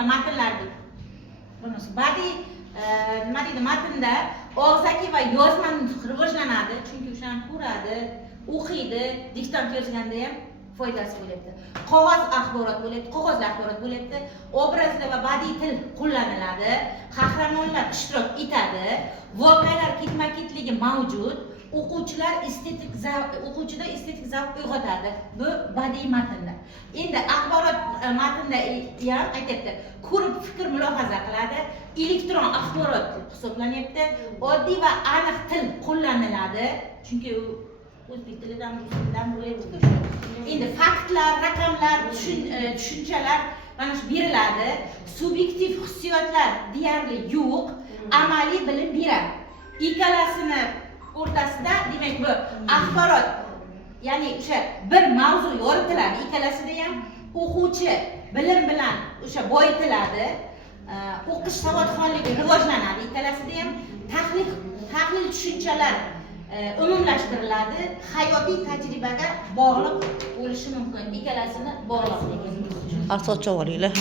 va matnlarni bunisi badiiy nima deydi matnda og'zaki va yozma nutq rivojlanadi, chunki o'shani ko'radi, o'qiydi, diktant yozganda ham foydasi bo'lyapti. Qog'oz axborot bo'lyapti, qog'ozli axborot bo'lyapti, obrazli va badiiy til qo'llaniladi, qahramonlar ishtirok etadi, voqealar ketma-ketligi mavjud, o'quvchida estetik zavq uyg'otadi. Bu badiiy matnda. Endi axborot matnda ham aytibdi, ko'rib fikr mulohaza qiladi, elektron axborot hisoblanyapti, oddiy va aniq til qo'llaniladi, chunki o'zbek tilidan bo'lyapti shu. Endi faktlar, raqamlar, tushunchalar mana shu beriladi. Subyektiv hissiyotlar deyarli yo'q, amaliy bilim beradi. Ikkalasini o'rtasida, demak bu axborot, ya'ni o'sha bir mavzu yoritiladi, ikkalasida ham o'quvchi bilim bilan o'sha boyitiladi, o'qish savodxonligi rivojlanadi, ikkalasida ham tahlil tushunchalar umumlashtiriladi, hayotiy tajribaga bog'liq bo'lishi mumkin. Ikkalasini bog'liqligi. Arsoqcha olinglar.